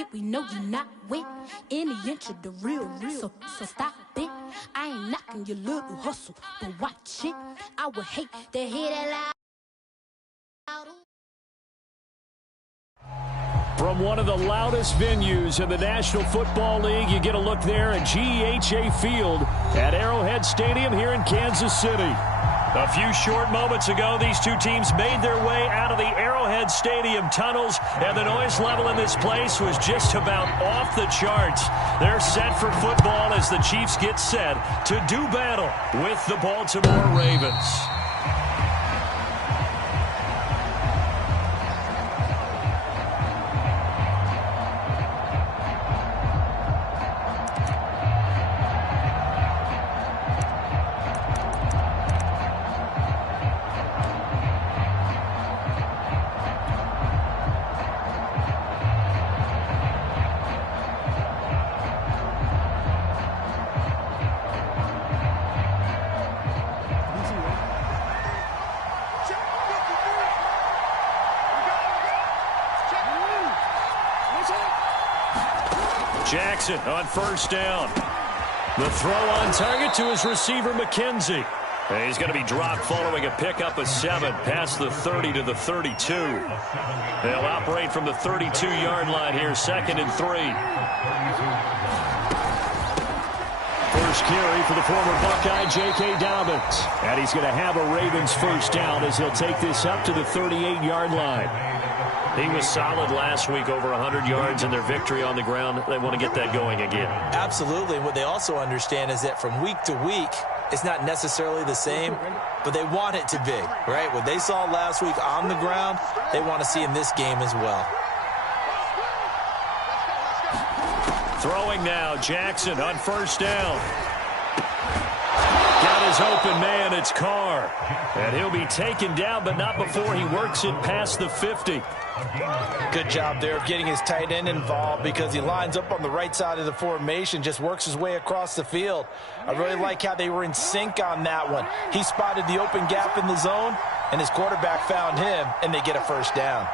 it, we know you're not with any inch of the real. So stop it. I ain't knocking your little hustle, but watch it. I would hate to hear that loud. From one of the loudest venues in the National Football League, you get a look there at GEHA Field at Arrowhead Stadium here in Kansas City. A few short moments ago, these two teams made their way out of the Arrowhead Stadium tunnels, and the noise level in this place was just about off the charts. They're set for football as the Chiefs get set to do battle with the Baltimore Ravens. Jackson on first down. The throw on target to his receiver, McKenzie. And he's going to be dropped following a pickup of 7 past the 30 to the 32. They'll operate from the 32-yard line here, 2nd and 3. First carry for the former Buckeye, J.K. Dobbins. And he's going to have a Ravens first down as he'll take this up to the 38-yard line. He was solid last week, over 100 yards in their victory on the ground. They want to get that going again. Absolutely. What they also understand is that from week to week, it's not necessarily the same, but they want it to be, right? What they saw last week on the ground, they want to see in this game as well. Throwing now, Jackson on first down. Got his open man, it's Carr. And he'll be taken down, but not before he works it past the 50. Good job there of getting his tight end involved because he lines up on the right side of the formation, just works his way across the field. I really like how they were in sync on that one. He spotted the open gap in the zone, and his quarterback found him, and they get a first down.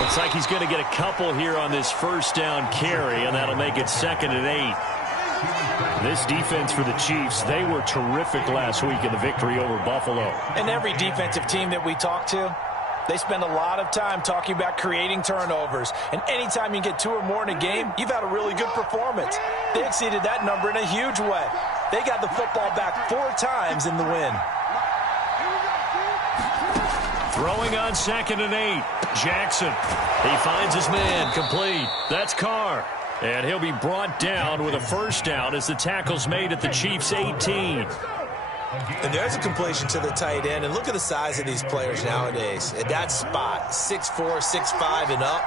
Looks like he's going to get a couple here on this first down carry, and that'll make it 2nd and 8. This defense for the Chiefs, they were terrific last week in the victory over Buffalo. And every defensive team that we talk to, they spend a lot of time talking about creating turnovers. And anytime you get 2 or more in a game, you've had a really good performance. They exceeded that number in a huge way. They got the football back 4 times in the win. Throwing on 2nd and 8. Jackson. He finds his man complete. That's Carr. And he'll be brought down with a first down as the tackle's made at the Chiefs' 18. And there's a completion to the tight end. And look at the size of these players nowadays. At that spot, 6'4", 6'5", and up.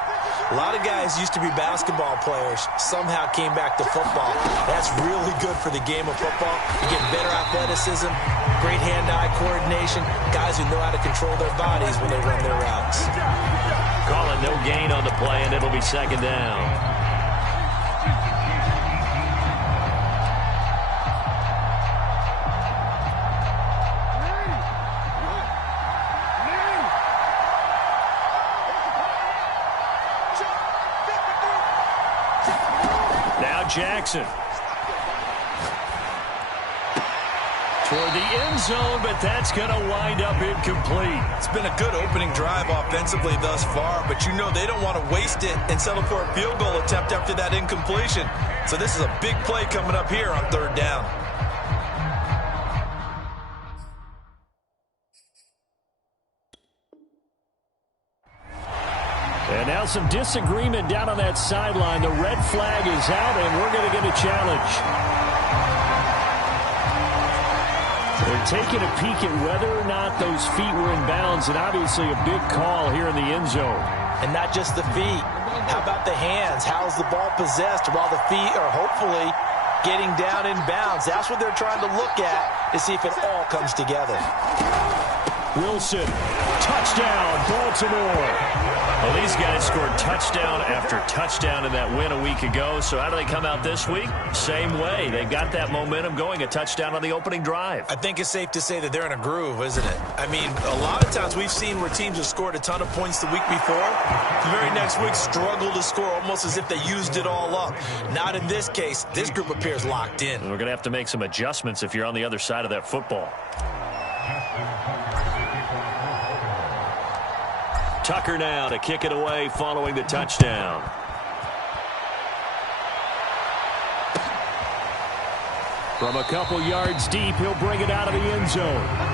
A lot of guys used to be basketball players, somehow came back to football. That's really good for the game of football. You get better athleticism, great hand-eye coordination, guys who know how to control their bodies when they run their routes. Calling no gain on the play, and it'll be 2nd down. Jackson toward the end zone, but that's going to wind up incomplete. It's been a good opening drive offensively thus far, but you know they don't want to waste it and settle for a field goal attempt after that incompletion. So this is a big play coming up here on 3rd down. And now some disagreement down on that sideline. The red flag is out, and we're going to get a challenge. They're taking a peek at whether or not those feet were in bounds, and obviously a big call here in the end zone. And not just the feet. How about the hands? How's the ball possessed while the feet are hopefully getting down in bounds? That's what they're trying to look at to see if it all comes together. Wilson, touchdown, Baltimore. Well, these guys scored touchdown after touchdown in that win a week ago. So how do they come out this week? Same way. They got that momentum going, a touchdown on the opening drive. I think it's safe to say that they're in a groove, isn't it? I mean, a lot of times we've seen where teams have scored a ton of points the week before. The very next week struggle to score almost as if they used it all up. Not in this case. This group appears locked in. And we're going to have to make some adjustments if you're on the other side of that football. Tucker now to kick it away following the touchdown. From a couple yards deep, he'll bring it out of the end zone.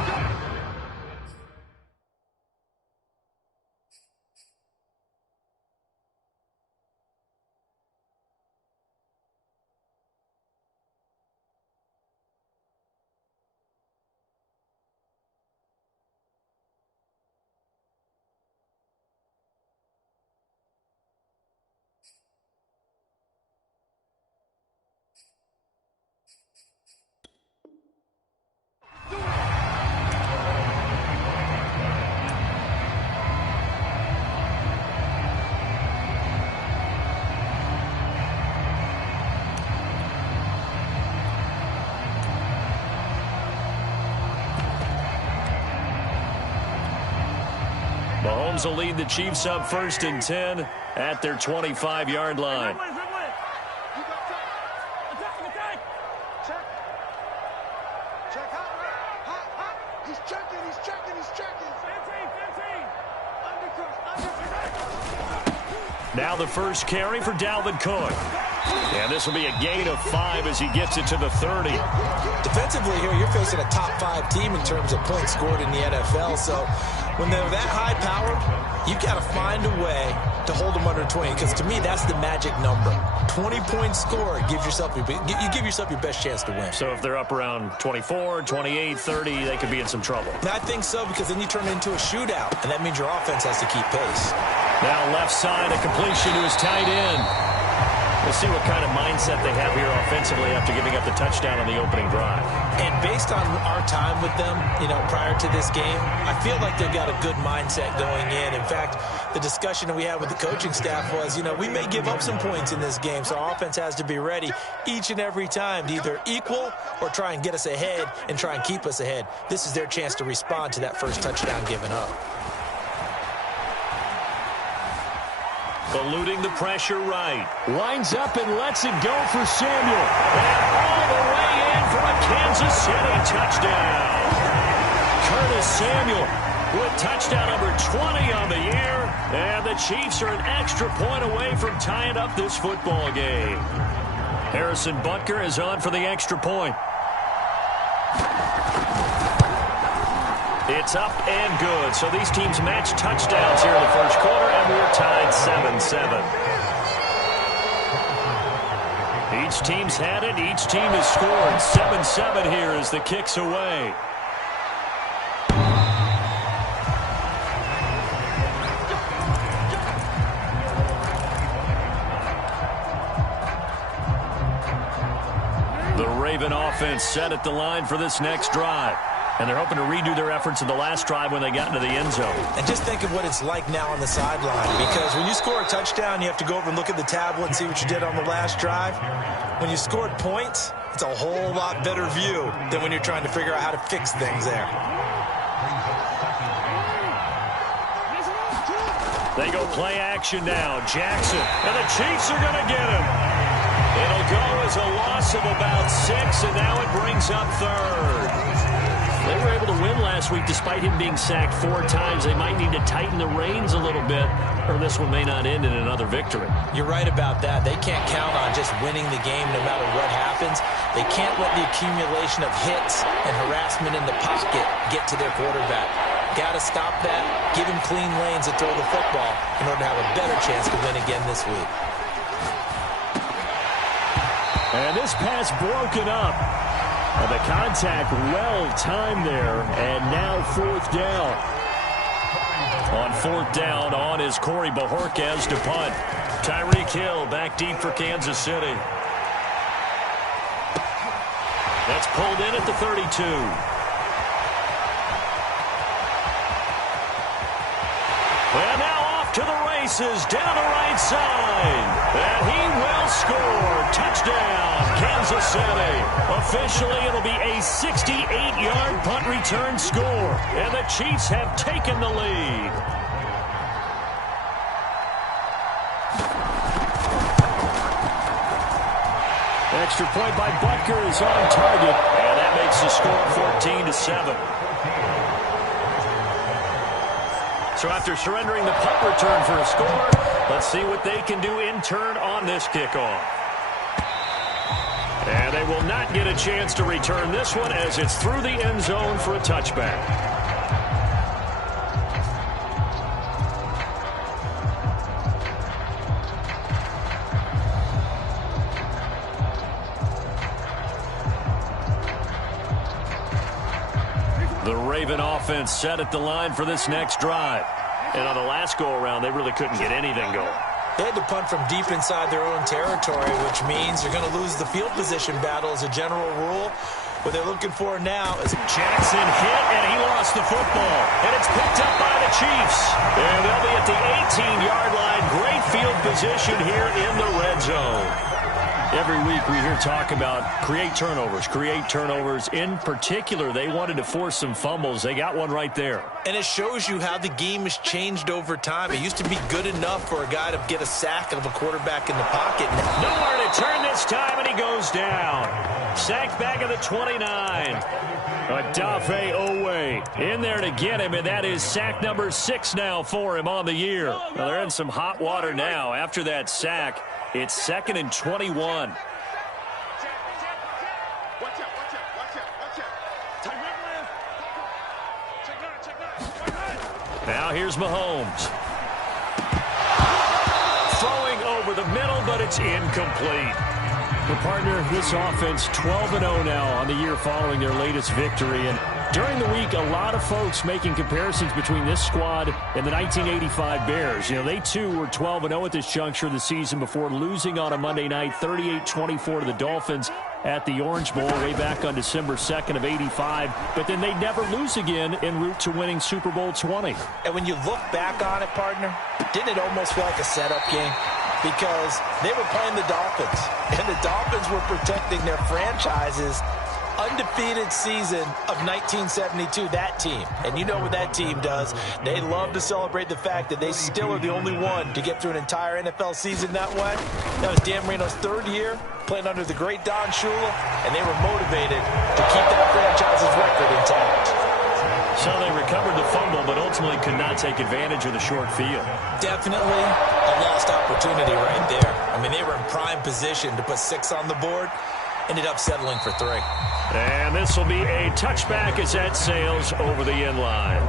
Mahomes will lead the Chiefs up 1st and 10 at their 25-yard line. Now the first carry for Dalvin Cook. And this will be a gain of 5 as he gets it to the 30. Defensively here, you're facing a top 5 team in terms of points scored in the NFL. So when they're that high-powered, you've got to find a way to hold them under 20. Because to me, that's the magic number. 20-point score, you give yourself your best chance to win. So if they're up around 24, 28, 30, they could be in some trouble. I think so, because then you turn it into a shootout, and that means your offense has to keep pace. Now left side, a completion to his tight end. We'll see what kind of mindset they have here offensively after giving up the touchdown on the opening drive. And based on our time with them, prior to this game, I feel like they've got a good mindset going in. In fact, the discussion that we had with the coaching staff was, we may give up some points in this game, so our offense has to be ready each and every time to either equal or try and get us ahead and try and keep us ahead. This is their chance to respond to that first touchdown given up. Eluding the pressure right. Lines up and lets it go for Samuel. And all the way in for a Kansas City touchdown. Curtis Samuel with touchdown number 20 on the year. And the Chiefs are an extra point away from tying up this football game. Harrison Butker is on for the extra point. It's up and good. So these teams match touchdowns here in the first quarter, and we're tied 7-7. Each team's had it. Each team has scored. 7-7 here as the kick's away. The Raven offense set at the line for this next drive. And they're hoping to redo their efforts in the last drive when they got into the end zone. And just think of what it's like now on the sideline. Because when you score a touchdown, you have to go over and look at the tablet and see what you did on the last drive. When you scored points, it's a whole lot better view than when you're trying to figure out how to fix things there. They go play action now. Jackson. And the Chiefs are going to get him. It'll go as a loss of about 6, and now it brings up 3rd. They were able to win last week despite him being sacked 4 times. They might need to tighten the reins a little bit, or this one may not end in another victory. You're right about that. They can't count on just winning the game no matter what happens. They can't let the accumulation of hits and harassment in the pocket get to their quarterback. Got to stop that, give him clean lanes to throw the football in order to have a better chance to win again this week. And this pass broken up. And the contact well-timed there, and now 4th down. On 4th down, on is Corey Bojorquez to punt. Tyreek Hill back deep for Kansas City. That's pulled in at the 32. slices down the right side. And he will score. Touchdown, Kansas City. Officially, it'll be a 68-yard punt return score. And the Chiefs have taken the lead. Extra point by Butker is on target. And that makes the score 14-7. So after surrendering the punt return for a score, let's see what they can do in turn on this kickoff. And they will not get a chance to return this one as it's through the end zone for a touchback. The Raven offense set at the line for this next drive. And on the last go-around, they really couldn't get anything going. They had to punt from deep inside their own territory, which means you're going to lose the field position battle as a general rule. What they're looking for now is Jackson hit, and he lost the football. And it's picked up by the Chiefs. And they'll be at the 18-yard line. Great field position here in the red zone. Every week we hear talk about create turnovers. In particular, they wanted to force some fumbles. They got one right there. And it shows you how the game has changed over time. It used to be good enough for a guy to get a sack of a quarterback in the pocket. Nowhere to turn this time, and he goes down. Sacked back at the 29. Odafe Oweh in there to get him, and that is sack number 6 now for him on the year. Well, they're in some hot water now after that sack. It's 2nd and 21. Now here's Mahomes. Throwing over the middle, but it's incomplete. The partner, this offense 12-0 now on the year following their latest victory. And during the week, a lot of folks making comparisons between this squad and the 1985 Bears. You know, they too were 12-0 at this juncture of the season before losing on a Monday night 38-24 to the Dolphins at the Orange Bowl way back on December 2nd of 85. But then they'd never lose again en route to winning Super Bowl 20. And when you look back on it, partner, didn't it almost feel like a setup game? Because they were playing the Dolphins, and the Dolphins were protecting their franchise's undefeated season of 1972, that team. And you know what that team does. They love to celebrate the fact that they still are the only one to get through an entire NFL season that way. That was Dan Marino's 3rd year playing under the great Don Shula, and they were motivated to keep that franchise's record intact. So they recovered the fumble, but ultimately could not take advantage of the short field. Definitely a lost opportunity right there. I mean, they were in prime position to put 6 on the board. Ended up settling for 3. And this will be a touchback as that sails over the end line.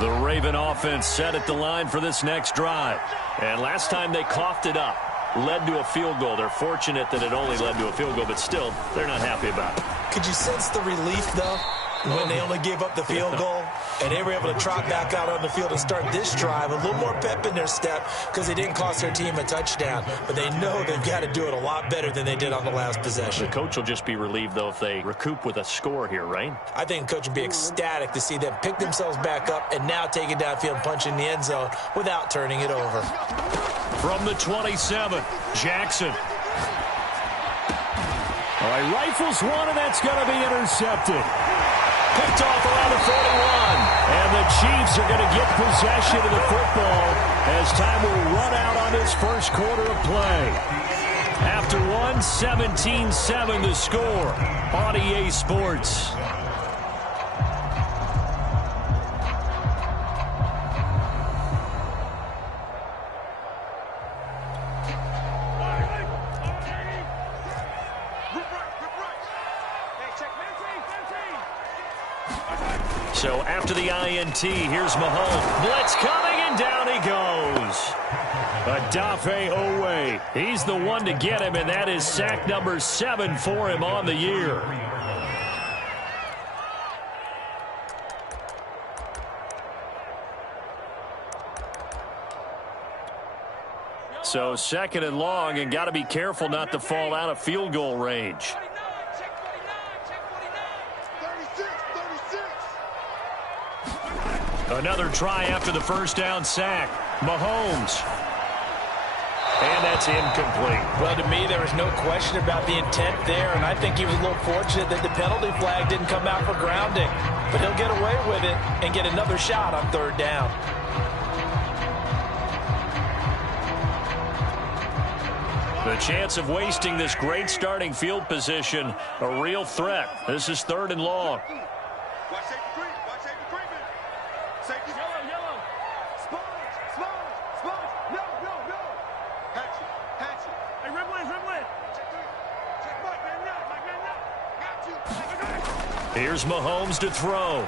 The Raven offense set at the line for this next drive. And last time they coughed it up. Led to a field goal. They're fortunate that it only led to a field goal, but still, they're not happy about it. Could you sense the relief, though, when they only gave up the field goal and they were able to trot back out on the field and start this drive? A little more pep in their step because they didn't cost their team a touchdown, but they know they've got to do it a lot better than they did on the last possession. The coach will just be relieved, though, if they recoup with a score here, right? I think the coach would be ecstatic to see them pick themselves back up and now take it downfield and punch in the end zone without turning it over. From the 27, Jackson. All right, rifles one, and that's going to be intercepted. Picked off around the 41. And the Chiefs are going to get possession of the football as time will run out on this first quarter of play. After 17-7 the score on EA Sports. So after the INT, here's Mahomes. Blitz coming, and down he goes. Odafe Oweh. He's the one to get him, and that is sack number 7 for him on the year. So 2nd and long, and got to be careful not to fall out of field goal range. Another try after the first down sack. Mahomes. And that's incomplete. Well, to me, there was no question about the intent there, and I think he was a little fortunate that the penalty flag didn't come out for grounding. But he'll get away with it and get another shot on third down. The chance of wasting this great starting field position, a real threat. This is 3rd and long. Watch safety three. Watch safety three, man. Safety. Yellow. Sponge. No. Hatchet. Hey, Rimland. Check three. Check Mike, man, Got you. Here's Mahomes to throw.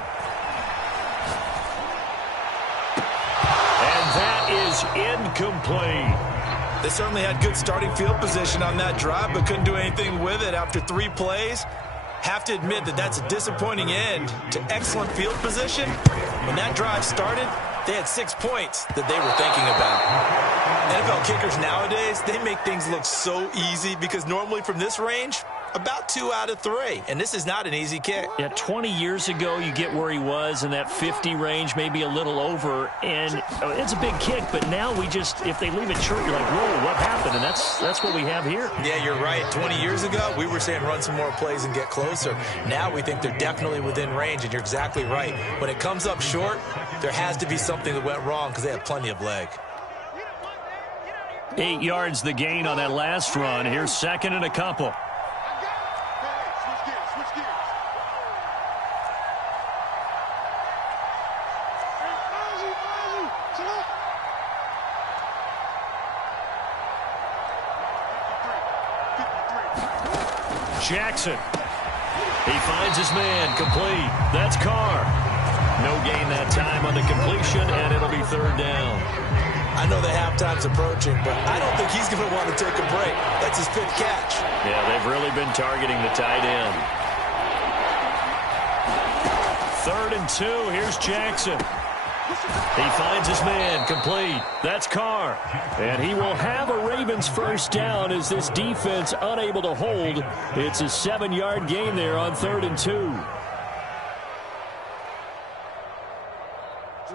And that is incomplete. They certainly had good starting field position on that drive, but couldn't do anything with it after 3 plays. Have to admit that that's a disappointing end to excellent field position. When that drive started, they had 6 points that they were thinking about. NFL kickers nowadays, they make things look so easy because normally from this range, about 2 out of 3. And this is not an easy kick. Yeah, 20 years ago, you get where he was in that 50 range, maybe a little over, and it's a big kick, but now we just, if they leave it short, you're like, whoa, what happened? And that's what we have here. Yeah, you're right. 20 years ago, we were saying run some more plays and get closer. Now we think they're definitely within range, and you're exactly right. When it comes up short, there has to be something that went wrong because they have plenty of leg. 8 yards the gain on that last run. Here's 2nd and a couple. Jackson. He finds his man. Complete. That's Carr. No gain that time on the completion, and it'll be 3rd down. I know the halftime's approaching, but I don't think he's going to want to take a break. That's his 5th catch. Yeah, they've really been targeting the tight end. 3rd and 2. Here's Jackson. He finds his man. Complete. That's Carr. And he will have a Ravens first down as this defense unable to hold. It's a 7-yard gain there on 3rd and 2.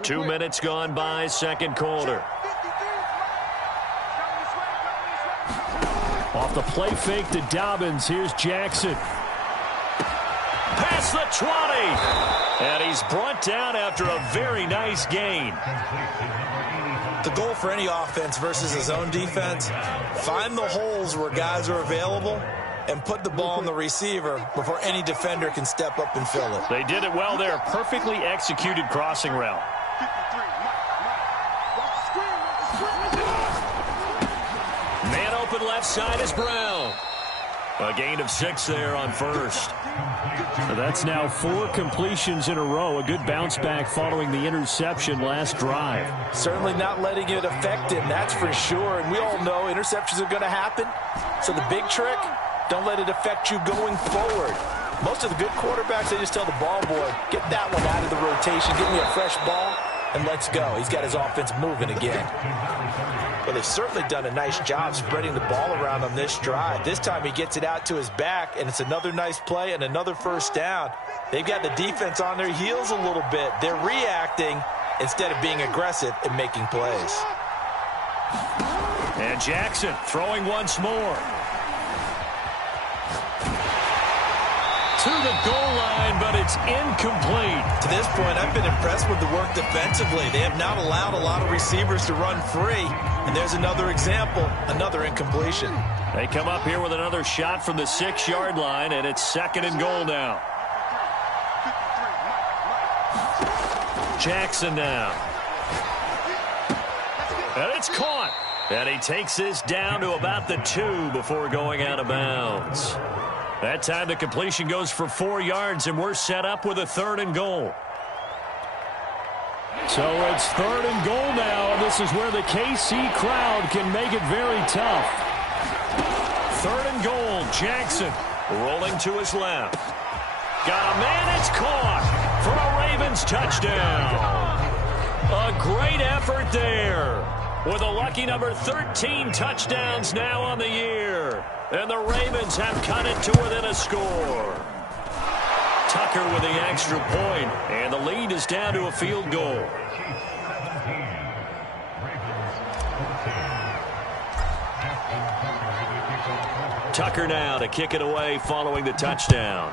2 minutes gone by, 2nd quarter. Off the play fake to Dobbins. Here's Jackson. Past the 20. And he's brought down after a very nice gain. The goal for any offense versus his own defense, find the holes where guys are available and put the ball on the receiver before any defender can step up and fill it. They did it well there. Perfectly executed crossing route. Man open left side is Brown. A gain of 6 there on 1st. So that's now 4 completions in a row. A good bounce back following the interception last drive. Certainly not letting it affect him, that's for sure. And we all know interceptions are going to happen. So the big trick, don't let it affect you going forward. Most of the good quarterbacks, they just tell the ball boy, get that one out of the rotation, give me a fresh ball, and let's go. He's got his offense moving again. Well, they've certainly done a nice job spreading the ball around on this drive. This time he gets it out to his back, and it's another nice play and another first down. They've got the defense on their heels a little bit. They're reacting instead of being aggressive and making plays. And Jackson throwing once more. To the goal line, but it's incomplete. To this point, I've been impressed with the work defensively. They have not allowed a lot of receivers to run free. And there's another example, another incompletion. They come up here with another shot from the 6-yard line, and it's 2nd and goal now. Jackson now. And it's caught. And he takes this down to about the 2 before going out of bounds. That time the completion goes for 4 yards, and we're set up with a 3rd and goal. So it's 3rd and goal now, and this is where the KC crowd can make it very tough. 3rd and goal, Jackson rolling to his left. Got a man, it's caught for a Ravens touchdown. A great effort there with a lucky number 13 touchdowns now on the year. And the Ravens have cut it to within a score. Tucker with the extra point, and the lead is down to a field goal. Tucker now to kick it away following the touchdown.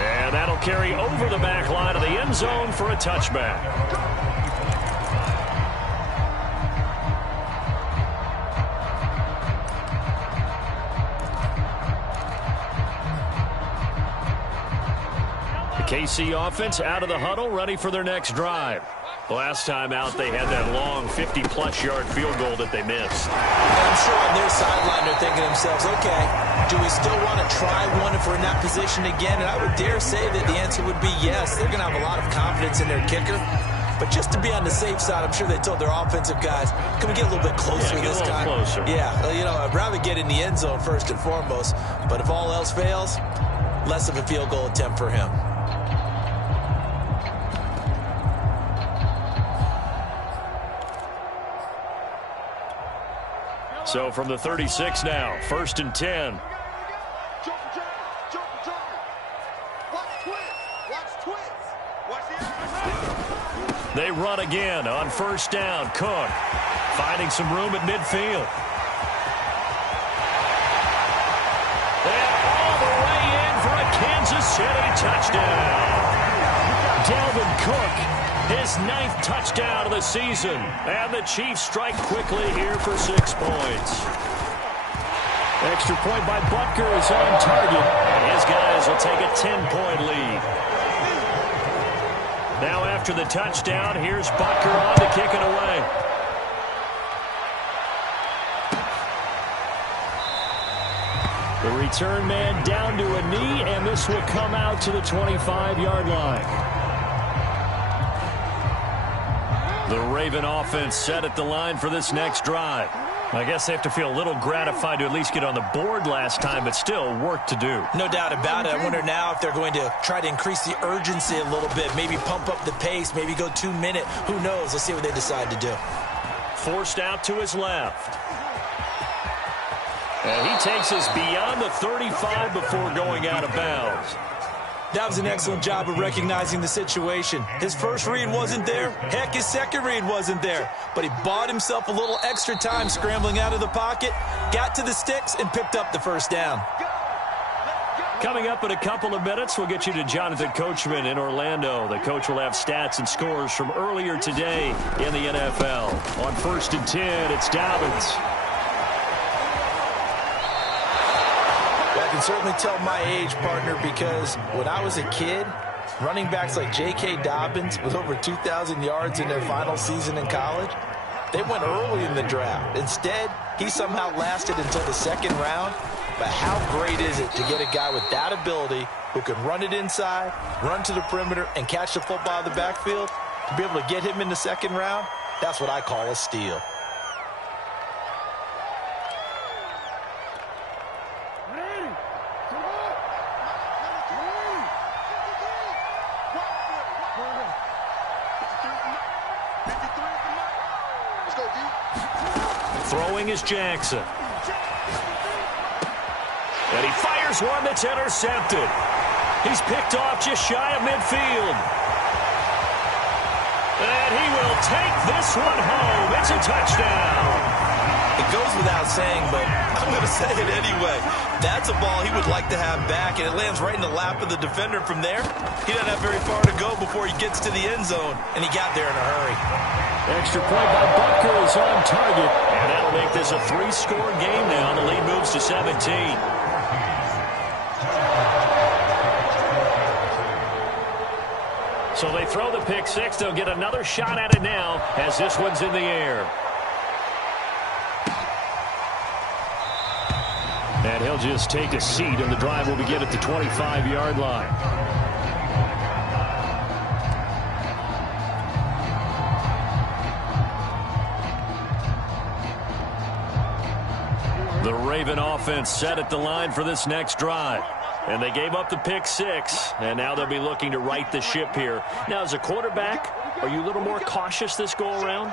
And that'll carry over the back line of the end zone for a touchback. The KC offense out of the huddle, ready for their next drive. Last time out, they had that long 50-plus yard field goal that they missed. I'm sure on their sideline they're thinking to themselves, okay, do we still want to try one if we're in that position again? And I would dare say that the answer would be yes. They're going to have a lot of confidence in their kicker. But just to be on the safe side, I'm sure they told their offensive guys, can we get a little bit closer this time? Closer. Yeah, you know, I'd rather get in the end zone first and foremost. But if all else fails, less of a field goal attempt for him. So from the 36 now, 1st and 10. They run again on 1st down. Cook finding some room at midfield. And all the way in for a Kansas City touchdown. Dalvin Cook, his 9th touchdown of the season. And the Chiefs strike quickly here for 6 points. Extra point by Butker is on target. And his guys will take a 10-point lead. Now after the touchdown, here's Butker on to kick it away. The return man down to a knee, and this will come out to the 25-yard line. The Raven offense set at the line for this next drive. I guess they have to feel a little gratified to at least get on the board last time, but still work to do. No doubt about it. I wonder now if they're going to try to increase the urgency a little bit, maybe pump up the pace, maybe go 2-minute. Who knows? Let's see what they decide to do. Forced out to his left. And he takes us beyond the 35 before going out of bounds. That was an excellent job of recognizing the situation. His first read wasn't there. Heck, his second read wasn't there. But he bought himself a little extra time scrambling out of the pocket, got to the sticks, and picked up the 1st down. Coming up in a couple of minutes, we'll get you to Jonathan Coachman in Orlando. The coach will have stats and scores from earlier today in the NFL. On 1st and 10, it's Dobbins. I can certainly tell my age, partner, because when I was a kid, running backs like J.K. Dobbins with over 2,000 yards in their final season in college, they went early in the draft. Instead, he somehow lasted until the 2nd round. But how great is it to get a guy with that ability who can run it inside, run to the perimeter, and catch the football out of the backfield? To be able to get him in the 2nd round, that's what I call a steal. Throwing is Jackson. And he fires one that's intercepted. He's picked off just shy of midfield. And he will take this one home. It's a touchdown. It goes without saying, but I'm going to say it anyway. That's a ball he would like to have back, and it lands right in the lap of the defender from there. He doesn't have very far to go before he gets to the end zone, and he got there in a hurry. Extra point by Butker is on target. And that'll make this a 3-score game now. The lead moves to 17. So they throw the pick 6. They'll get another shot at it now as this one's in the air. And he'll just take a seat, and the drive will begin at the 25-yard line. The Raven offense set at the line for this next drive. And they gave up the pick 6, and now they'll be looking to right the ship here. Now, as a quarterback, are you a little more cautious this go-around?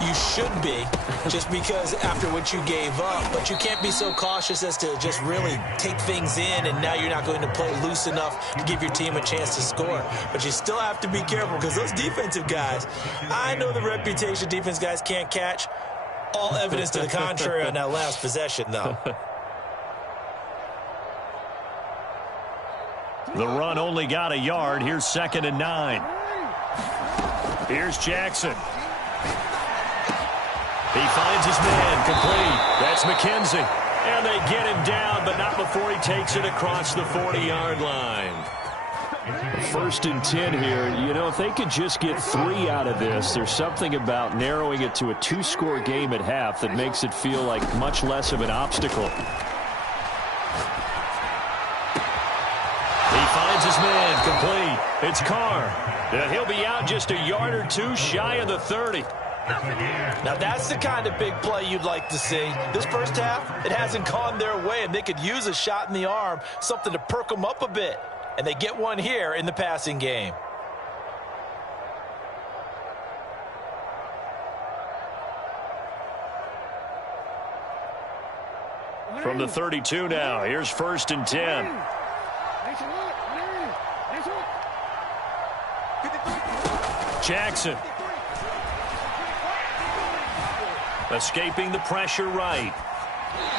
You should be, just because after what you gave up, but you can't be so cautious as to just really take things in, and now you're not going to play loose enough to give your team a chance to score. But you still have to be careful, because those defensive guys, I know the reputation defense guys can't catch. All evidence to the contrary on that last possession, though. The run only got a yard. Here's 2nd and 9. Here's Jackson. He finds his man, complete. That's McKenzie. And they get him down, but not before he takes it across the 40-yard line. 1st and 10 here. You know, if they could just get 3 out of this, there's something about narrowing it to a 2-score game at half that makes it feel like much less of an obstacle. He finds his man, complete. It's Carr. He'll be out just a yard or 2 shy of the 30. Now that's the kind of big play you'd like to see. This first half, it hasn't gone their way, and they could use a shot in the arm, something to perk them up a bit. And they get one here in the passing game. From the 32 now, here's 1st and 10. Jackson. Escaping the pressure right.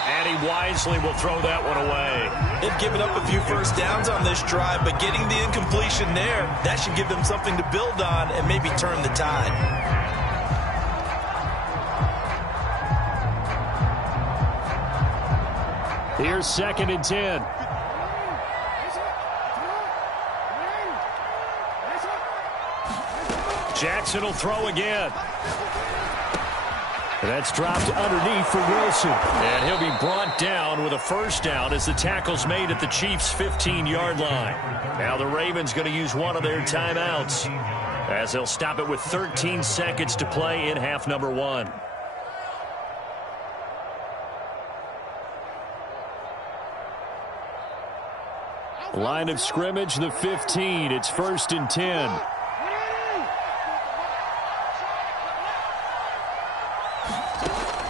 And he wisely will throw that one away. They've given up a few first downs on this drive, but getting the incompletion there, that should give them something to build on and maybe turn the tide. Here's 2nd and 10. Jackson will throw again. That's dropped underneath for Wilson. And he'll be brought down with a first down as the tackle's made at the Chiefs' 15-yard line. Now the Ravens going to use one of their timeouts as they'll stop it with 13 seconds to play in half number 1. Line of scrimmage, the 15. It's 1st and 10.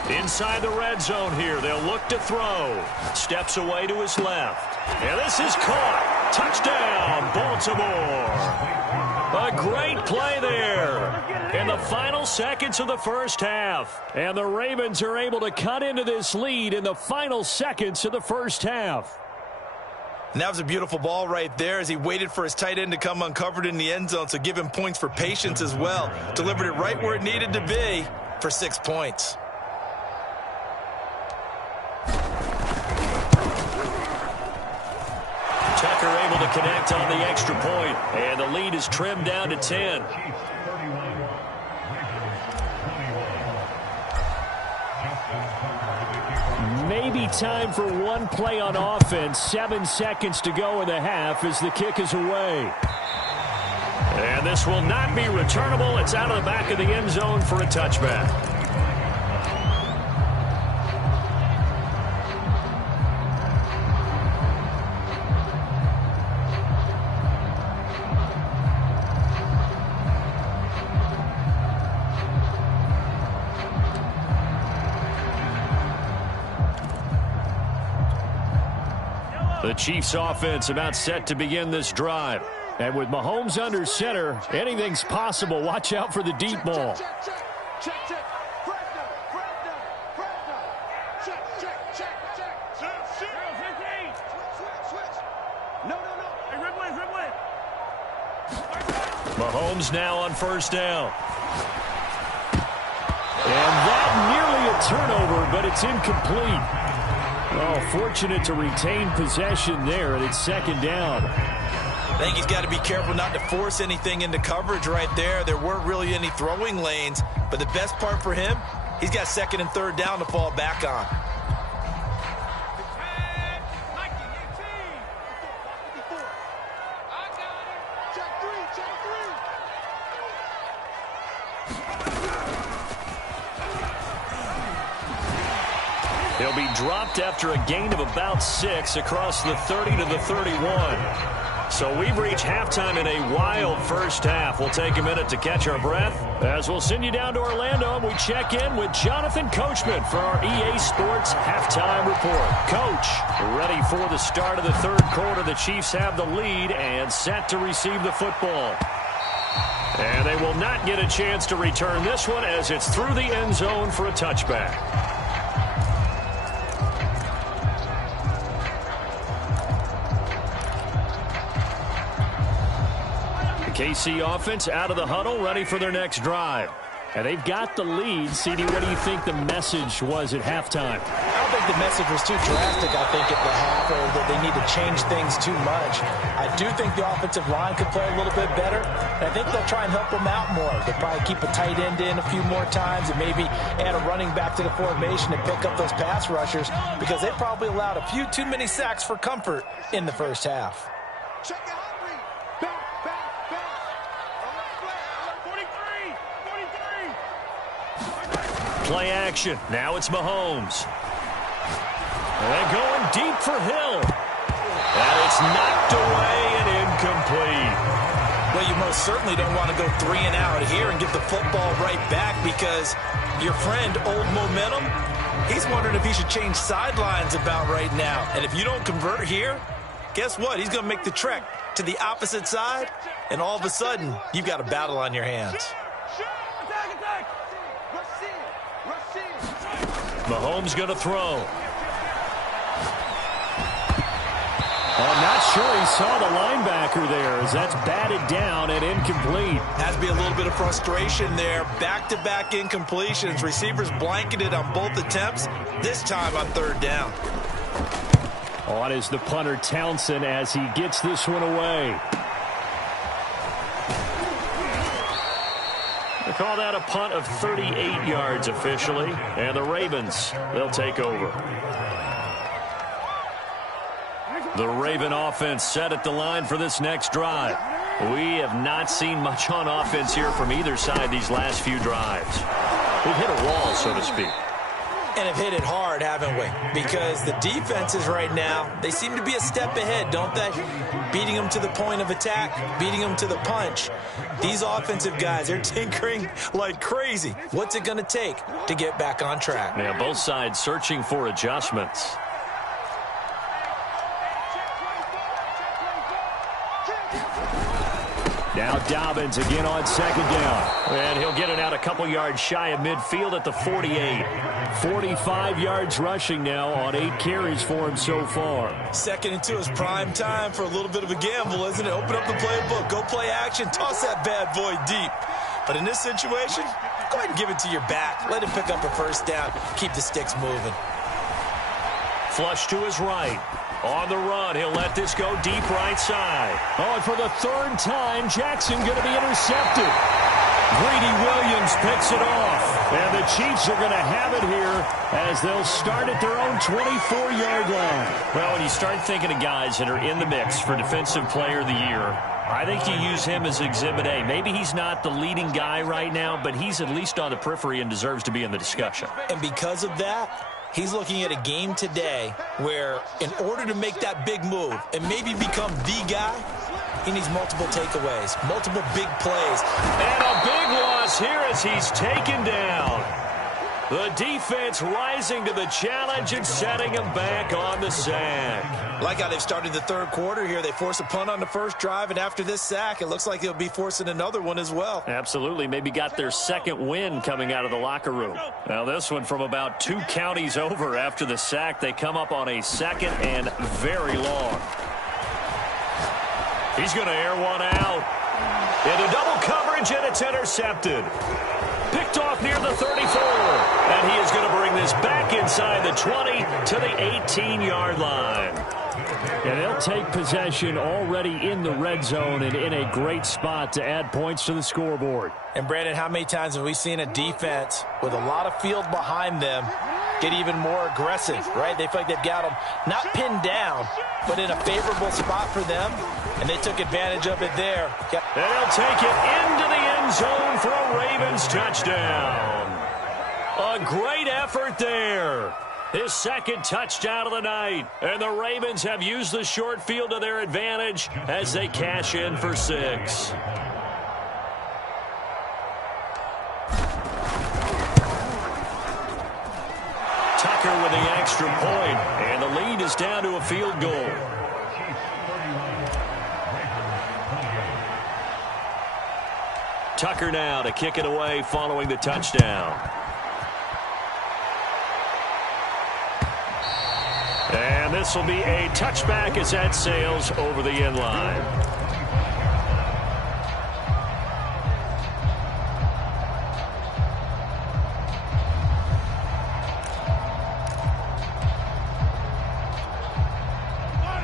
Inside the red zone here. They'll look to throw. Steps away to his left. And this is caught. Touchdown, Baltimore. A great play there in the final seconds of the first half. And the Ravens are able to cut into this lead in the final seconds of the first half. And that was a beautiful ball right there as he waited for his tight end to come uncovered in the end zone, so give him points for patience as well. Delivered it right where it needed to be for 6 points. Tucker able to connect on the extra point, and the lead is trimmed down to 10. Maybe time for one play on offense. 7 seconds to go in the half as the kick is away. And this will not be returnable. It's out of the back of the end zone for a touchback. The Chiefs offense about set to begin this drive. And with Mahomes under center, anything's possible. Watch out for the deep ball. Mahomes now on first down. And that nearly a turnover, but it's incomplete. Oh, fortunate to retain possession there, and it's second down. I think he's got to be careful not to force anything into coverage right there. There weren't really any throwing lanes, but the best part for him, he's got 2nd and 3rd down to fall back on. He'll be dropped after a gain of about 6 across the 30 to the 31. So we've reached halftime in a wild first half. We'll take a minute to catch our breath as we'll send you down to Orlando and we check in with Jonathan Coachman for our EA Sports Halftime Report. Coach, ready for the start of the third quarter. The Chiefs have the lead and set to receive the football. And they will not get a chance to return this one as it's through the end zone for a touchback. KC offense out of the huddle, ready for their next drive. And they've got the lead. CD, what do you think the message was at halftime? I don't think the message was too drastic, I think, at the half, or that they need to change things too much. I do think the offensive line could play a little bit better. And I think they'll try and help them out more. They'll probably keep a tight end in a few more times and maybe add a running back to the formation and pick up those pass rushers because they probably allowed a few too many sacks for comfort in the first half. Check it out. Play action. Now it's Mahomes. And going deep for Hill. And it's knocked away and incomplete. Well, you most certainly don't want to go 3 and out here and give the football right back because your friend, Old Momentum, he's wondering if he should change sidelines about right now. And if you don't convert here, guess what? He's going to make the trek to the opposite side, and all of a sudden, you've got a battle on your hands. Mahomes going to throw. I'm not sure he saw the linebacker there as that's batted down and incomplete. Has to be a little bit of frustration there. Back-to-back incompletions. Receivers blanketed on both attempts, this time on third down. On is the punter Townsend as he gets this one away. They call that a punt of 38 yards officially. And the Ravens, they'll take over. The Raven offense set at the line for this next drive. We have not seen much on offense here from either side these last few drives. We've hit a wall, so to speak. And have hit it hard, haven't we? Because the defenses right now, they seem to be a step ahead, don't they? Beating them to the point of attack, beating them to the punch. These offensive guys, they're tinkering like crazy. What's it going to take to get back on track? Yeah, both sides searching for adjustments. Now Dobbins again on second down. And he'll get it out a couple yards shy of midfield at the 48. 45 yards rushing now on 8 carries for him so far. 2nd and 2 is prime time for a little bit of a gamble, isn't it? Open up the playbook, go play action, toss that bad boy deep. But in this situation, go ahead and give it to your back. Let him pick up a first down. Keep the sticks moving. Flush to his right. On the run, he'll let this go deep right side. Oh, and for the 3rd time, Jackson going to be intercepted. Greedy Williams picks it off. And the Chiefs are going to have it here as they'll start at their own 24-yard line. Well, when you start thinking of guys that are in the mix for Defensive Player of the Year, I think you use him as Exhibit A. Maybe he's not the leading guy right now, but he's at least on the periphery and deserves to be in the discussion. And because of that, he's looking at a game today where in order to make that big move and maybe become the guy, he needs multiple takeaways, multiple big plays. And a big loss here as he's taken down. The defense rising to the challenge and setting him back on the sack. Like how they've started the third quarter here. They force a punt on the first drive, and after this sack, it looks like they'll be forcing another one as well. Absolutely. Maybe got their 2nd win coming out of the locker room. Now this one from about 2 counties over after the sack. They come up on a 2nd and very long. He's going to air one out. Into double coverage, and it's intercepted. Picked off near the 34. And he is going to bring this back inside the 20 to the 18-yard line. And they'll take possession already in the red zone and in a great spot to add points to the scoreboard. And, Brandon, how many times have we seen a defense with a lot of field behind them get even more aggressive, right? They feel like they've got them not pinned down, but in a favorable spot for them, and they took advantage of it there. And they'll take it into the end zone for a Ravens touchdown. A great effort there. His second touchdown of the night. And the Ravens have used the short field to their advantage as they cash in for 6. Tucker with the extra point, and the lead is down to a field goal. Tucker now to kick it away following the touchdown. And this will be a touchback as that sails over the end line.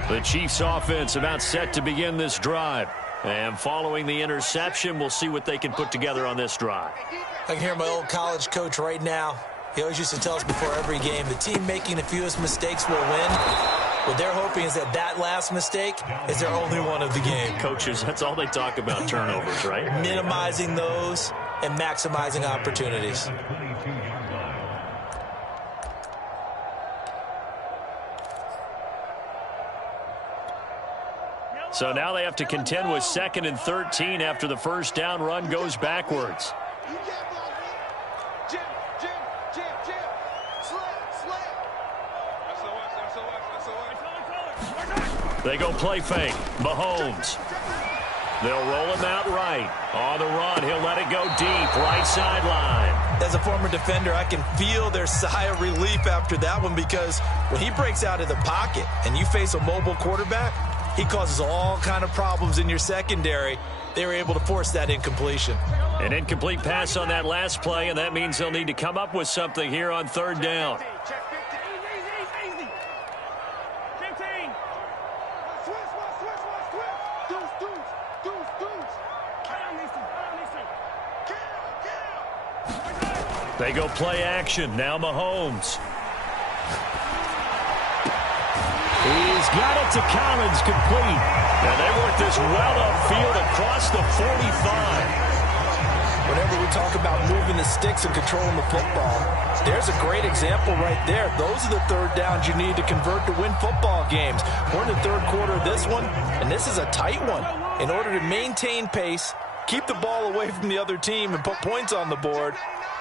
The Chiefs offense about set to begin this drive. And following the interception, we'll see what they can put together on this drive. I can hear my old college coach right now. He always used to tell us before every game, the team making the fewest mistakes will win. What they're hoping is that that last mistake is their only one of the game. Coaches, that's all they talk about, turnovers, right? Minimizing those and maximizing opportunities. So now they have to contend with 2nd and 13 after the first down run goes backwards. They go play fake. Mahomes. They'll roll him out right. On the run, he'll let it go deep, right sideline. As a former defender, I can feel their sigh of relief after that one, because when he breaks out of the pocket and you face a mobile quarterback, he causes all kind of problems in your secondary. They were able to force that incompletion. An incomplete pass on that last play, and that means they'll need to come up with something here on 3rd down. They go play action. Now Mahomes. He's got it to Collins, complete. And they work this well upfield across the 45. Whenever we talk about moving the sticks and controlling the football, there's a great example right there. Those are the 3rd downs you need to convert to win football games. We're in the 3rd quarter of this one, and this is a tight one. In order to maintain pace, keep the ball away from the other team, and put points on the board,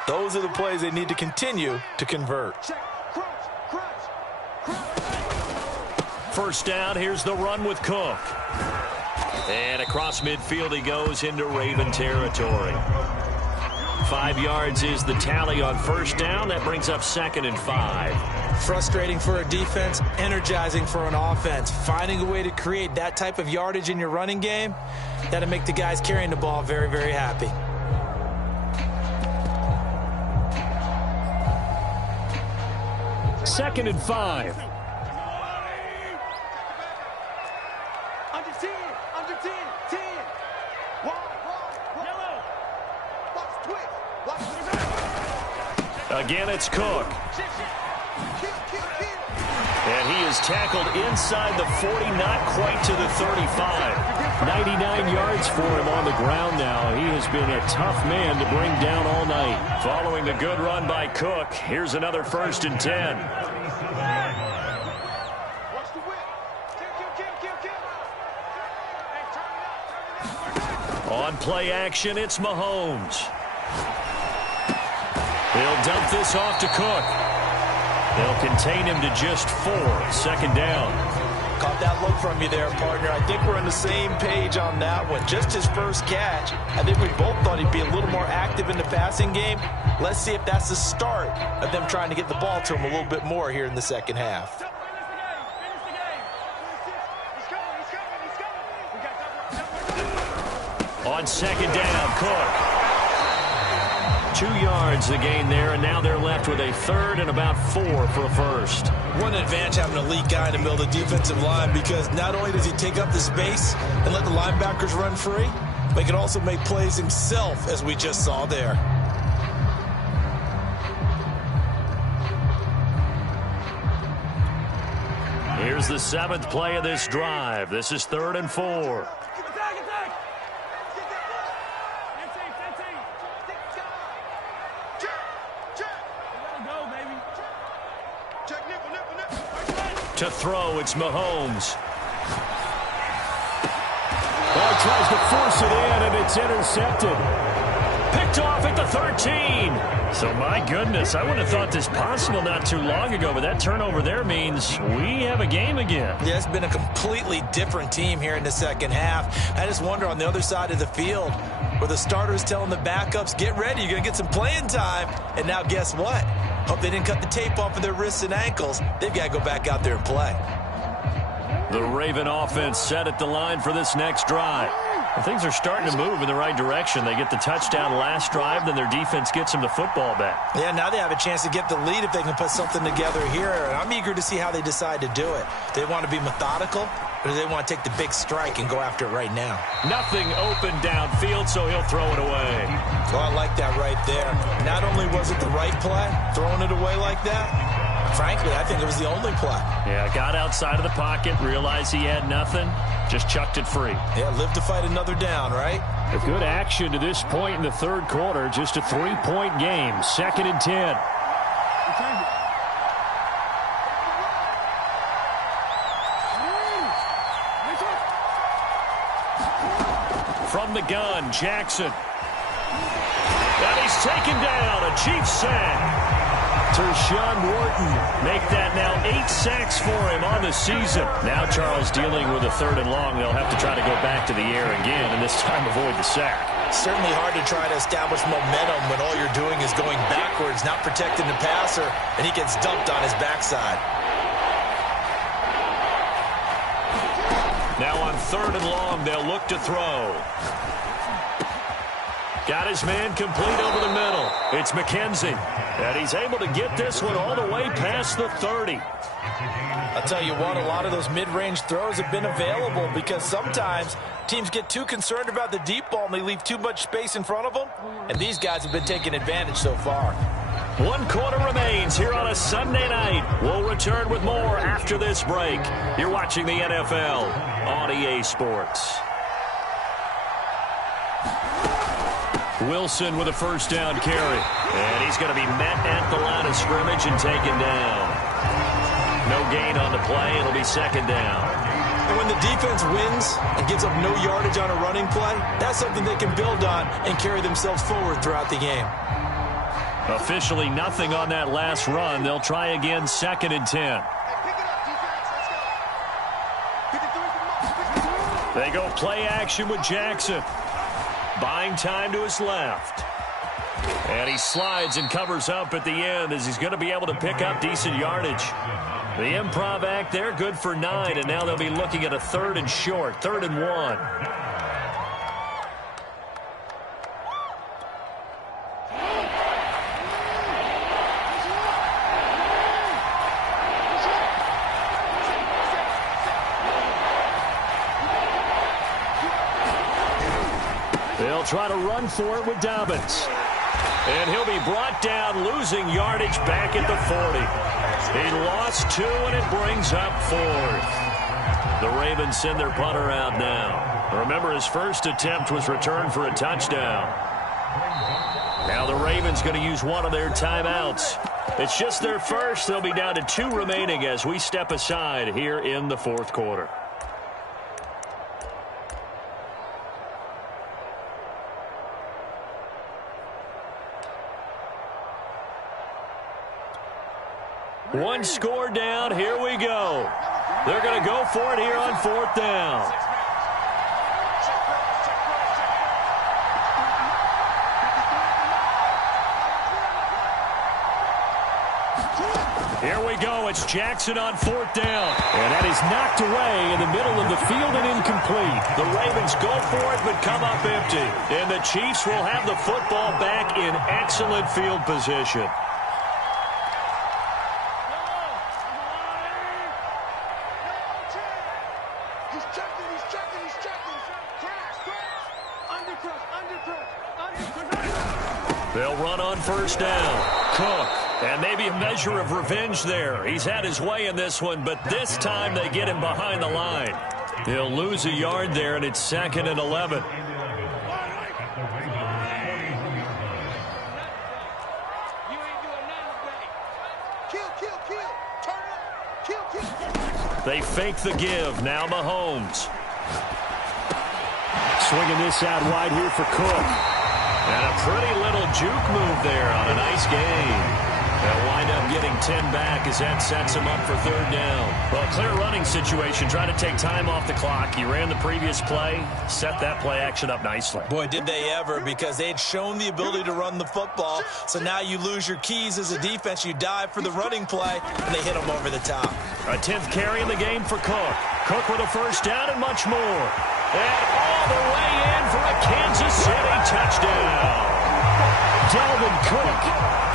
those are the plays they need to continue to convert. First down, here's the run with Cook. And across midfield he goes into Raven territory. 5 yards is the tally on first down. That brings up 2nd and 5. Frustrating for a defense, energizing for an offense. Finding a way to create that type of yardage in your running game, that'll make the guys carrying the ball very, very happy. Second and 5. Under 10, 10. Yellow. Watch twist. Again, it's Cook. And he is tackled inside the 40, not quite to the 35. 99 yards for him on the ground now. He has been a tough man to bring down all night. Following the good run by Cook, here's another 1st and 10. On play action, it's Mahomes. He'll dump this off to Cook. They'll contain him to just 4. 2nd down. Caught that look from you there, partner. I think we're on the same page on that one. Just his first catch. I think we both thought he'd be a little more active in the passing game. Let's see if that's the start of them trying to get the ball to him a little bit more here in the second half. On 2nd down, Cook. 2 yards the gain there, and now they're left with a 3rd and about 4 for a first. One advantage having an elite guy in the middle of the defensive line, because not only does he take up the space and let the linebackers run free, but he can also make plays himself, as we just saw there. Here's the 7th play of this drive. This is 3rd and 4. To throw, it's Mahomes. Oh, tries to force it in, and it's intercepted. Picked off at the 13. So, my goodness, I wouldn't have thought this possible not too long ago, but that turnover there means we have a game again. Yeah, it's been a completely different team here in the second half. I just wonder on the other side of the field where the starters telling the backups, get ready, you're going to get some playing time. And now guess what? Hope they didn't cut the tape off of their wrists and ankles. They've got to go back out there and play. The Raven offense set at the line for this next drive. Well, things are starting to move in the right direction. They get the touchdown last drive, then their defense gets them the football back. Yeah, now they have a chance to get the lead if they can put something together here. And I'm eager to see how they decide to do it. Do they want to be methodical, or do they want to take the big strike and go after it right now? Nothing open downfield, so he'll throw it away. Well, I like that right there. Not only was it the right play, throwing it away like that, frankly, I think it was the only play. Yeah, got outside of the pocket, realized he had nothing, just chucked it free. Yeah, live to fight another down, right? A good action to this point in the third quarter. Just a 3-point game. 2nd and 10. From the gun, Jackson. And he's taken down. A Chiefs sack. Tershawn Wharton make that now 8 sacks for him on the season. Now Charles dealing with a 3rd and long. They'll have to try to go back to the air again, and this time avoid the sack. Certainly hard to try to establish momentum when all you're doing is going backwards, not protecting the passer, and he gets dumped on his backside. Now on 3rd and long, they'll look to throw. Got his man complete over the middle. It's McKenzie. And he's able to get this one all the way past the 30. I'll tell you what, a lot of those mid-range throws have been available because sometimes teams get too concerned about the deep ball and they leave too much space in front of them. And these guys have been taking advantage so far. 1 quarter remains here on a Sunday night. We'll return with more after this break. You're watching the NFL on EA Sports. Wilson with a 1st down carry. And he's going to be met at the line of scrimmage and taken down. No gain on the play. It'll be 2nd down. And when the defense wins and gives up no yardage on a running play, that's something they can build on and carry themselves forward throughout the game. Officially nothing on that last run. They'll try again 2nd and 10. They go play action with Jackson. Buying time to his left. And he slides and covers up at the end as he's going to be able to pick up decent yardage. The improv act there, good for 9, and now they'll be looking at a 3rd and short, 3rd and 1. They'll try to run for it with Dobbins. And he'll be brought down, losing yardage back at the 40. He lost 2, and it brings up 4th. The Ravens send their punter out now. Remember, his first attempt was returned for a touchdown. Now the Ravens going to use one of their timeouts. It's just their first. They'll be down to 2 remaining as we step aside here in the 4th quarter. One score down. Here we go. They're going to go for it here on 4th down. Here we go. It's Jackson on 4th down. And that is knocked away in the middle of the field and incomplete. The Ravens go for it but come up empty. And the Chiefs will have the football back in excellent field position. They'll run on 1st down. Cook. And maybe a measure of revenge there. He's had his way in this one, but this time they get him behind the line. He'll lose a yard there, and it's 2nd and 11. Kill. They fake the give. Now Mahomes. Swinging this out wide here for Cook. And a pretty little juke move there on a nice gain. They'll wind up getting 10 back as that sets him up for third down. Well, clear running situation. Try to take time off the clock. He ran the previous play, set that play action up nicely. Boy, did they ever, because they had shown the ability to run the football. So now you lose your keys as a defense. You dive for the running play, and they hit them over the top. A 10th carry in the game for Cook. Cook with a first down and much more. And all the way in for a Kansas City touchdown. Dalvin Cook,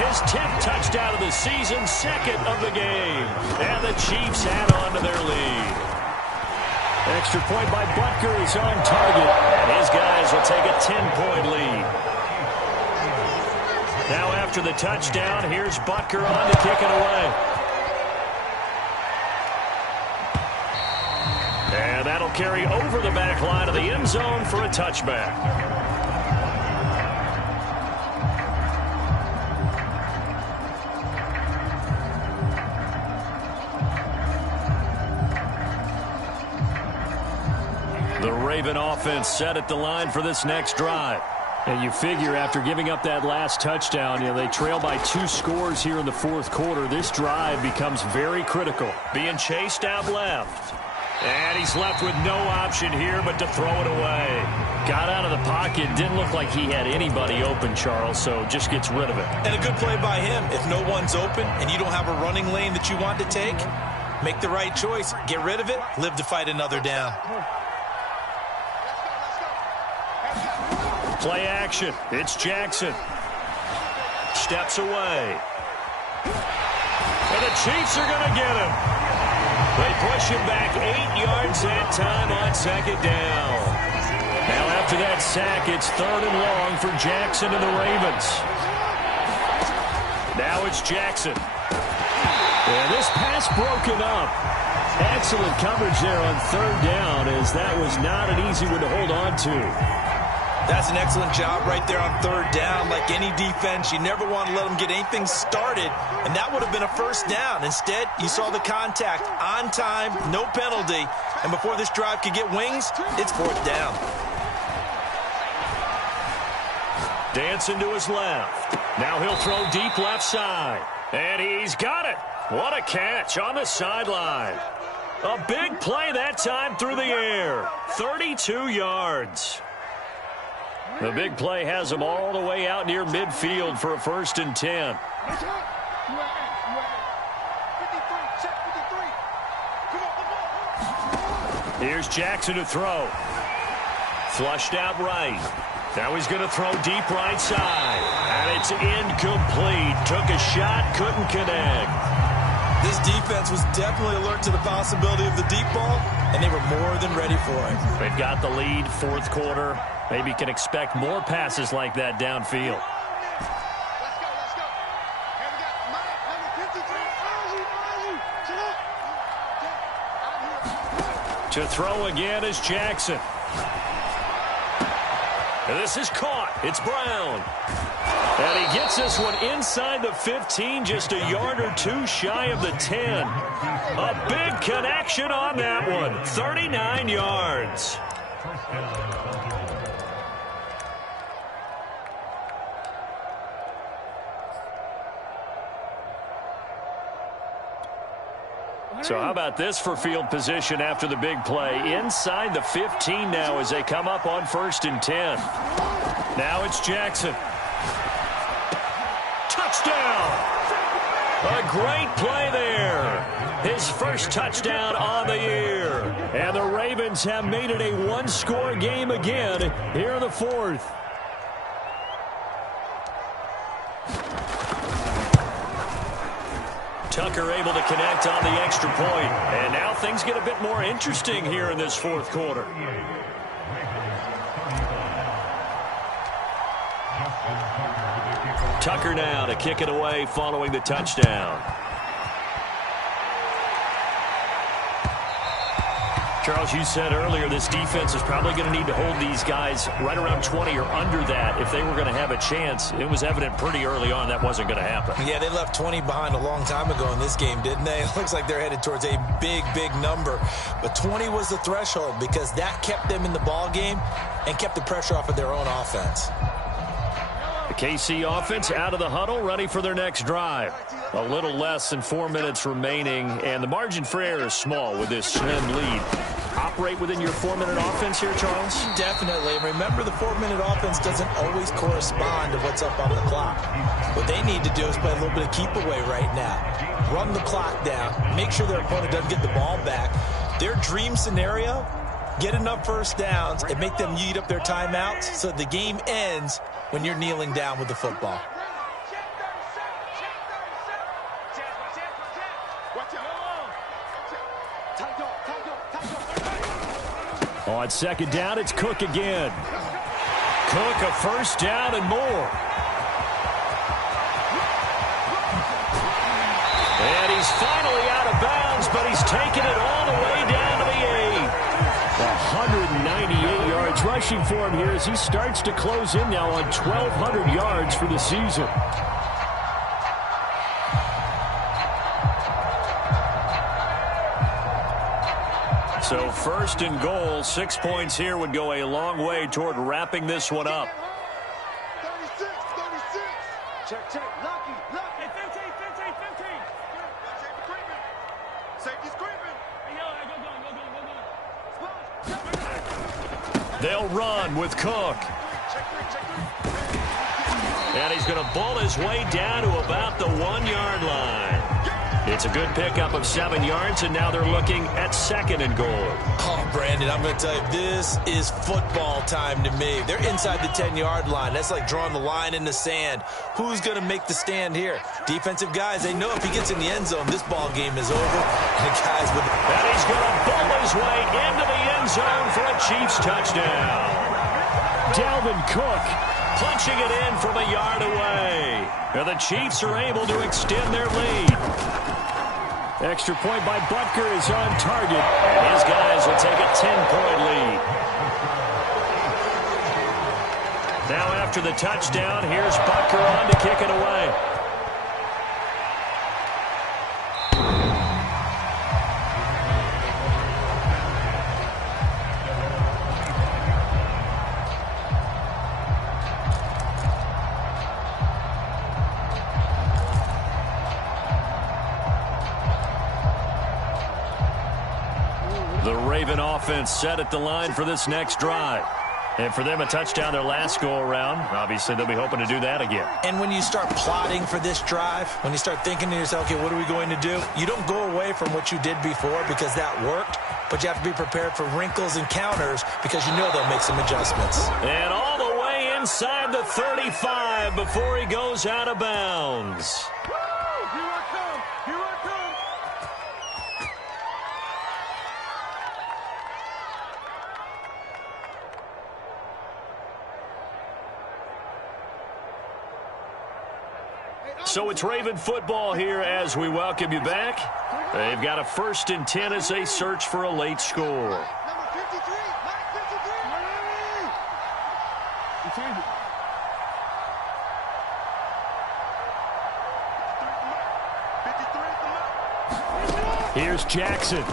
his 10th touchdown of the season, second of the game. And the Chiefs add on to their lead. Extra point by Butker is on target. And his guys will take a 10-point lead. Now after the touchdown, here's Butker on to kick it away. And that'll carry over the back line of the end zone for a touchback. The Raven offense set at the line for this next drive. And you figure after giving up that last touchdown, they trail by 2 scores here in the fourth quarter. This drive becomes very critical. Being chased out left. And he's left with no option here but to throw it away. Got out of the pocket. Didn't look like he had anybody open, Charles, so just gets rid of it. And a good play by him. If no one's open and you don't have a running lane that you want to take, make the right choice. Get rid of it. Live to fight another down. Play action. It's Jackson. Steps away. And the Chiefs are going to get him. They push him back 8 yards that time on second down. Now after that sack, it's third and long for Jackson and the Ravens. Now it's Jackson. And this pass broken up. Excellent coverage there on third down, as that was not an easy one to hold on to. That's an excellent job right there on third down. Like any defense, you never want to let them get anything started, and that would have been a first down. Instead, you saw the contact on time, no penalty, and before this drive could get wings, it's fourth down. Dancing to his left. Now he'll throw deep left side, and he's got it. What a catch on the sideline. A big play that time through the air. 32 yards. The big play has him all the way out near midfield for a 1st and 10. Here's Jackson to throw. Flushed out right. Now he's going to throw deep right side. And it's incomplete. Took a shot, couldn't connect. This defense was definitely alert to the possibility of the deep ball, and they were more than ready for it. They've got the lead, fourth quarter. Maybe can expect more passes like that downfield. To throw again is Jackson. And this is caught. It's Brown. And he gets this one inside the 15, just a yard or two shy of the 10. A big connection on that one. 39 yards. So how about this for field position after the big play? Inside the 15 now as they come up on 1st and 10. Now it's Jackson. Touchdown! A great play there. His first touchdown on the year. And the Ravens have made it a one-score game again here in the fourth. Tucker able to connect on the extra point. And now things get a bit more interesting here in this fourth quarter. Tucker now to kick it away following the touchdown. Charles, you said earlier this defense is probably going to need to hold these guys right around 20 or under that if they were going to have a chance. It was evident pretty early on that wasn't going to happen. Yeah, they left 20 behind a long time ago in this game, didn't they? It looks like they're headed towards a big, big number. But 20 was the threshold because that kept them in the ball game and kept the pressure off of their own offense. The KC offense out of the huddle, ready for their next drive. A little less than 4 minutes remaining, and the margin for error is small with this slim lead. Operate within your 4-minute offense here, Charles? Definitely. And remember, the 4-minute offense doesn't always correspond to what's up on the clock. What they need to do is play a little bit of keep away right now. Run the clock down. Make sure their opponent doesn't get the ball back. Their dream scenario, get enough first downs and make them eat up their timeouts so the game ends when you're kneeling down with the football. On second down, it's Cook again. Cook, a first down and more. And he's finally out of bounds, but he's taken it all the way down to the 8. 198 yards rushing for him here as he starts to close in now on 1,200 yards for the season. So first and goal, 6 points here would go a long way toward wrapping this one up. 36. Check. Lucky. 15. Safety's creeping. Hey, They'll run with Cook. And he's going to bull his way down to about the 1-yard line. It's a good pickup of 7 yards, and now they're looking at second and goal. Oh, Brandon, I'm going to tell you, this is football time to me. They're inside the 10-yard line. That's like drawing the line in the sand. Who's going to make the stand here? Defensive guys, they know if he gets in the end zone, this ball game is over. And the guys with And he's going to bull his way into the end zone for a Chiefs touchdown. Dalvin Cook punching it in from a yard away. And the Chiefs are able to extend their lead. Extra point by Butker is on target. His guys will take a 10-point lead. Now after the touchdown, here's Butker on to kick it away. The Raven offense set at the line for this next drive. And for them, a touchdown their last go-around. Obviously, they'll be hoping to do that again. And when you start plotting for this drive, when you start thinking to yourself, okay, what are we going to do? You don't go away from what you did before because that worked, but you have to be prepared for wrinkles and counters because you know they'll make some adjustments. And all the way inside the 35 before he goes out of bounds. Here I come. So it's Raven football here as we welcome you back. They've got a 1st and 10 as they search for a late score. Number 53. Here's Jackson.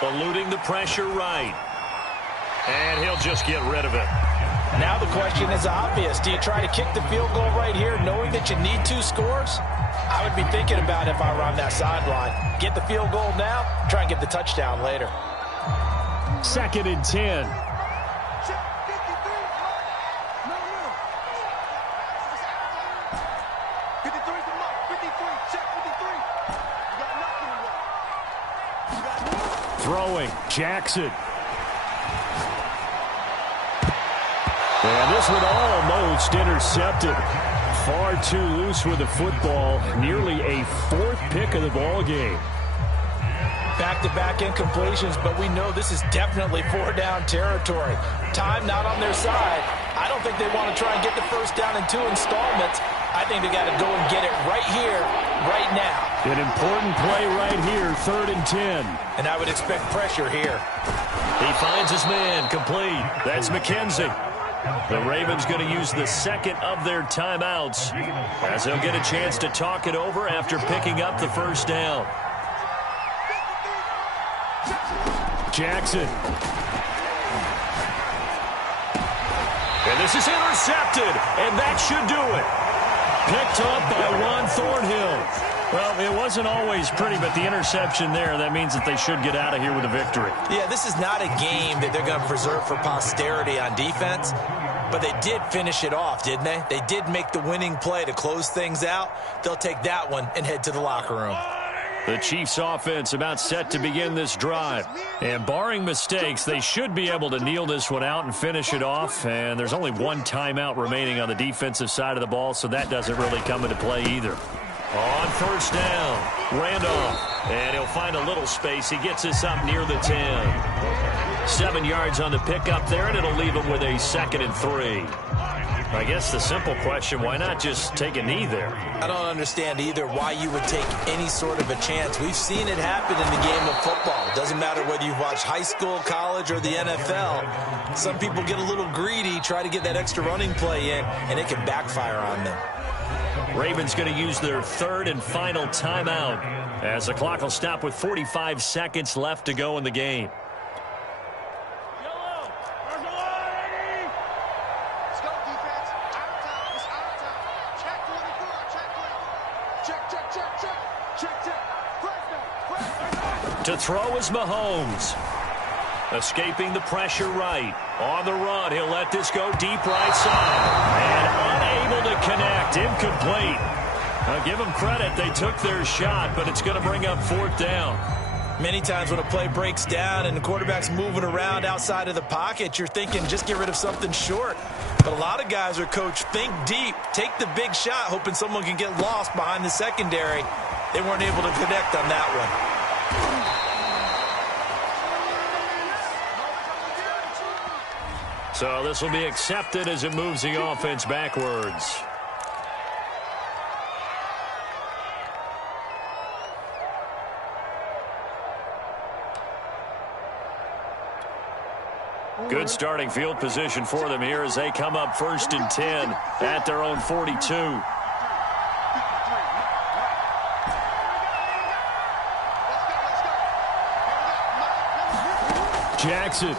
Eluding the pressure right. And he'll just get rid of it. Now the question is obvious. Do you try to kick the field goal right here knowing that you need 2 scores? I would be thinking about if I were on that sideline. Get the field goal now, try and get the touchdown later. 2nd and 10. Throwing, Jackson. And this one almost intercepted. Far too loose with the football. Nearly a 4th pick of the ball game. Back-to-back incompletions, but we know this is definitely 4-down territory. Time not on their side. I don't think they want to try and get the first down in 2 installments. I think they got to go and get it right here, right now. An important play right here, 3rd and 10. And I would expect pressure here. He finds his man, complete. That's McKenzie. The Ravens going to use the second of their timeouts as they'll get a chance to talk it over after picking up the first down. Jackson. And this is intercepted, and that should do it. Picked up by Juan Thornhill. Well, it wasn't always pretty, but the interception there, that means that they should get out of here with a victory. Yeah, this is not a game that they're going to preserve for posterity on defense, but they did finish it off, didn't they? They did make the winning play to close things out. They'll take that one and head to the locker room. The Chiefs offense about set to begin this drive. And barring mistakes, they should be able to kneel this one out and finish it off. And there's only one timeout remaining on the defensive side of the ball, so that doesn't really come into play either. On first down, Randolph. And he'll find a little space. He gets us up near the 10. 7 yards on the pickup there, and it'll leave him with a 2nd and 3. I guess the simple question, why not just take a knee there? I don't understand either why you would take any sort of a chance. We've seen it happen in the game of football. It doesn't matter whether you've watched high school, college, or the NFL. Some people get a little greedy, try to get that extra running play in, and it can backfire on them. Ravens going to use their 3rd and final timeout as the clock will stop with 45 seconds left to go in the game. To throw is Mahomes. Escaping the pressure right. On the run, he'll let this go deep right side. And unable to connect. Incomplete. I'll give them credit. They took their shot, but it's going to bring up 4th down. Many times when a play breaks down and the quarterback's moving around outside of the pocket, you're thinking just get rid of something short. But a lot of guys are coached, think deep, take the big shot, hoping someone can get lost behind the secondary. They weren't able to connect on that one. So this will be accepted as it moves the offense backwards. Good starting field position for them here as they come up 1st and 10 at their own 42. Jackson.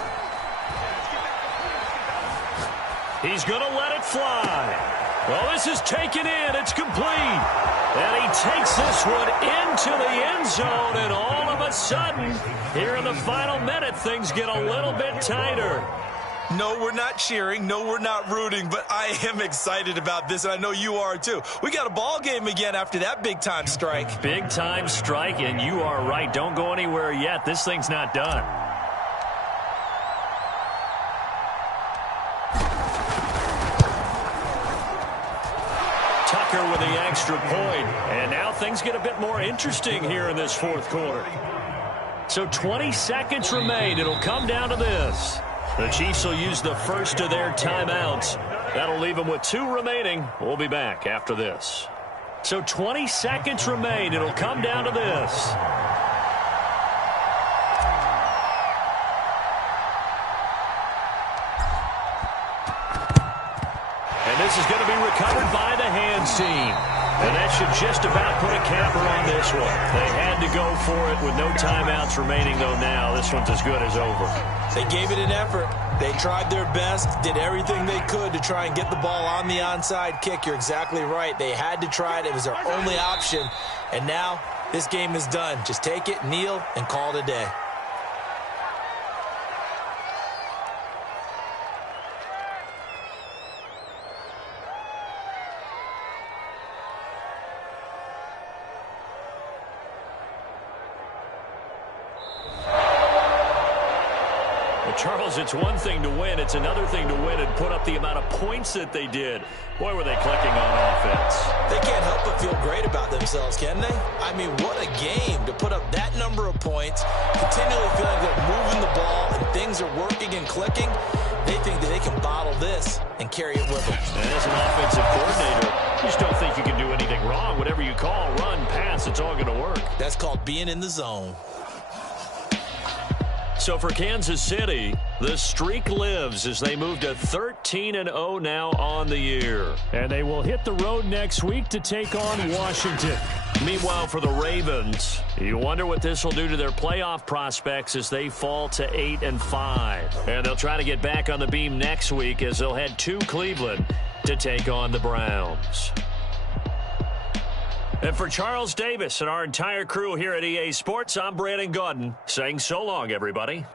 He's going to let it fly. Well, this is taken in. It's complete. And he takes this one into the end zone, and all of a sudden, here in the final minute, things get a little bit tighter. No, we're not cheering. No, we're not rooting, but I am excited about this, and I know you are too. We got a ball game again after that big-time strike. Big-time strike, and you are right. Don't go anywhere yet. This thing's not done. Tucker with the extra point, and now things get a bit more interesting here in this 4th quarter. So 20 seconds remain. It'll come down to this. The Chiefs will use the first of their timeouts. That'll leave them with 2 remaining. We'll be back after this. So 20 seconds remain. It'll come down to this. This is going to be recovered by the hands team. And that should just about put a capper on this one. They had to go for it with no timeouts remaining, though now. This one's as good as over. They gave it an effort. They tried their best, did everything they could to try and get the ball on the onside kick. You're exactly right. They had to try it. It was their only option. And now this game is done. Just take it, kneel, and call it a day. Charles, it's one thing to win. It's another thing to win and put up the amount of points that they did. Boy, were they clicking on offense. They can't help but feel great about themselves, can they? I mean, what a game to put up that number of points, continually feeling like they're moving the ball and things things are working and clicking, they think that they can bottle this and carry it with them. And as an offensive coordinator, you just don't think you can do anything wrong. Whatever you call, run, pass, it's all going to work. That's called being in the zone. So for Kansas City, the streak lives as they move to 13-0 now on the year. And they will hit the road next week to take on Washington. Meanwhile, for the Ravens, you wonder what this will do to their playoff prospects as they fall to 8-5. And they'll try to get back on the beam next week as they'll head to Cleveland to take on the Browns. And for Charles Davis and our entire crew here at EA Sports, I'm Brandon Gaudin saying so long, everybody.